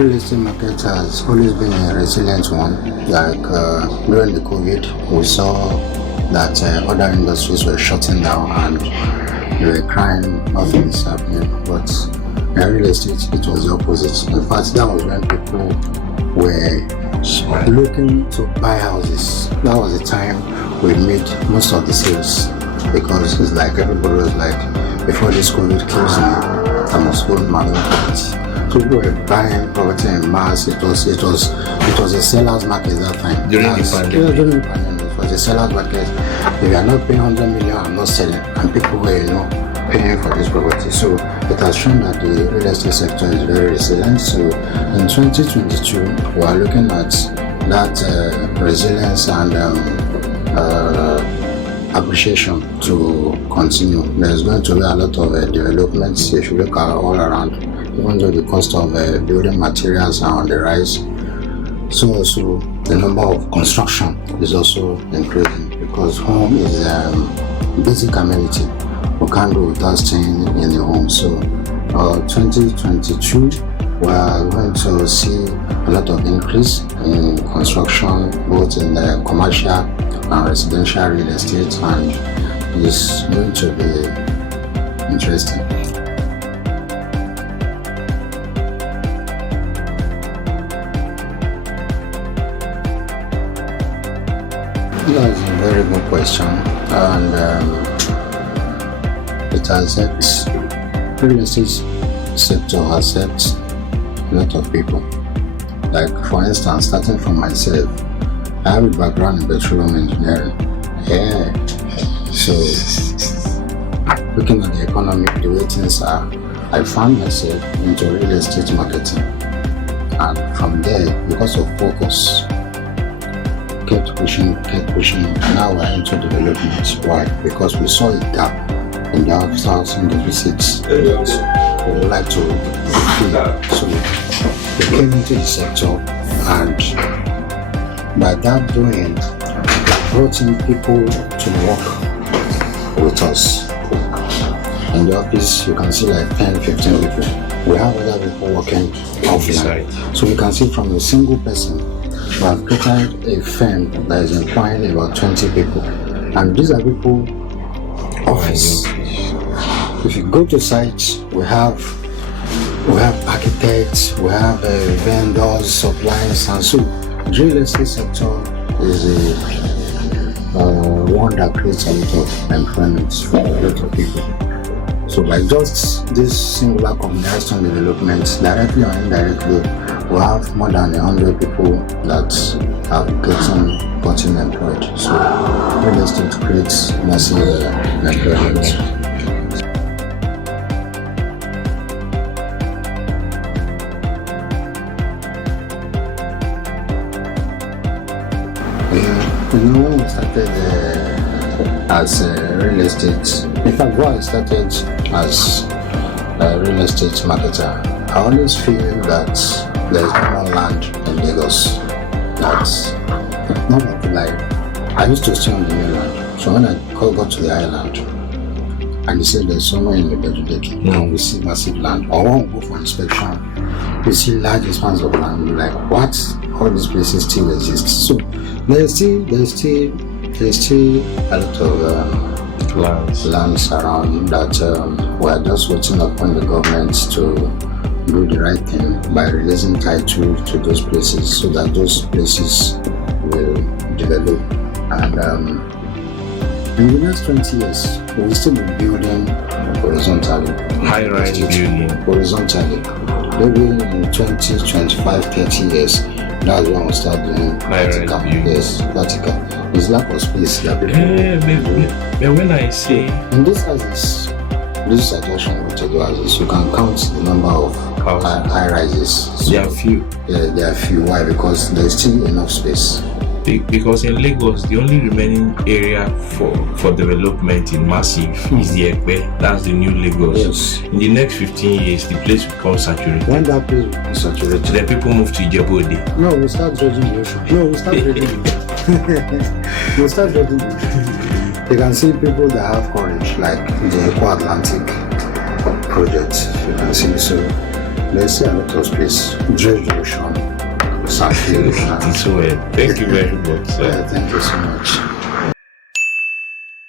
real estate market has always been a resilient one. Like during the COVID, we saw that other industries were shutting down and they were crying nothing is happening. But in real estate, it was the opposite. In fact, that was when people were looking to buy houses. That was the time we made most of the sales, because it's like everybody was like, before this COVID kills me, I must hold my own property. So people were buying property in mass. It was a seller's market at that time. During the pandemic, it was a seller's market. If you are not paying 100 million, I'm not selling. And people were, paying for this property. So it has shown that the real estate sector is very resilient. So in 2022, we are looking at that resilience and appreciation to continue. There's going to be a lot of developments if you look at all around, even though the cost of building materials are on the rise. So also the number of construction is also increasing, because home is basic amenity. We can't do without staying in the home. So 2022, we are going to see a lot of increase in construction, both in the commercial and residential real estate, and it's going to be interesting. That's a very good question, and it has helped. Real estate sector has helped a lot of people. Like, for instance, starting from myself, I have a background in petroleum engineering. So looking at the economy, the way things are, I found myself into real estate marketing, and from there, because of focus, kept pushing. Now we're into development. Why? Because we saw a gap in the housing deficits. We would like to fill. So we came into the sector, and by that doing, we brought in people to work with us. In the office, you can see like 10, 15 people. We have other people working offline. So you can see from a single person, we have created a firm that is employing about 20 people. And these are people office. If you go to sites, we have architects, we have vendors, suppliers, and so the real estate sector is one that creates a lot of employment for a lot of people. So by just this singular company, Eystone development, directly or indirectly, we have more than 100 people that have gotten employed. So real estate creates massive employment. When we started as real estate, in fact, when I started as a real estate marketer, I always feel that there is no land in Lagos. That's not like a lie. I used to stay on the mainland, so when I got to the island, and they said there's somewhere in the Bedudeki, and we see massive land, or when we go for inspection, we see large expanse of land. We're like, what? All these places still exist. So there's still a lot of lands around that we're just waiting upon the government to do the right thing by releasing title to those places, so that those places will develop. And in the next 20 years, we will still be building horizontally. High-rise building. Horizontally. Maybe in 20, 25, 30 years, that's when we'll start doing vertical. Yes, vertical. There's lack of space that people but when I say in this houses, this is adjustment to the houses, you can count the number of high rises. So there are few. Yeah, there are few. Why? Because there's still enough space. Because in Lagos, the only remaining area for development in massive is the Ekpe. That's the new Lagos. Yes. In the next 15 years, the place will become saturated. When that place will be saturated, then people move to Ijebu-Ode. No, we'll start dredging the ocean. We'll start dredging the ocean. You can see people that have courage, like the Eco Atlantic project. You can see, so let's see a lot of space. Graduation, circulation. This way. Thank you very much, sir. Thank you so much.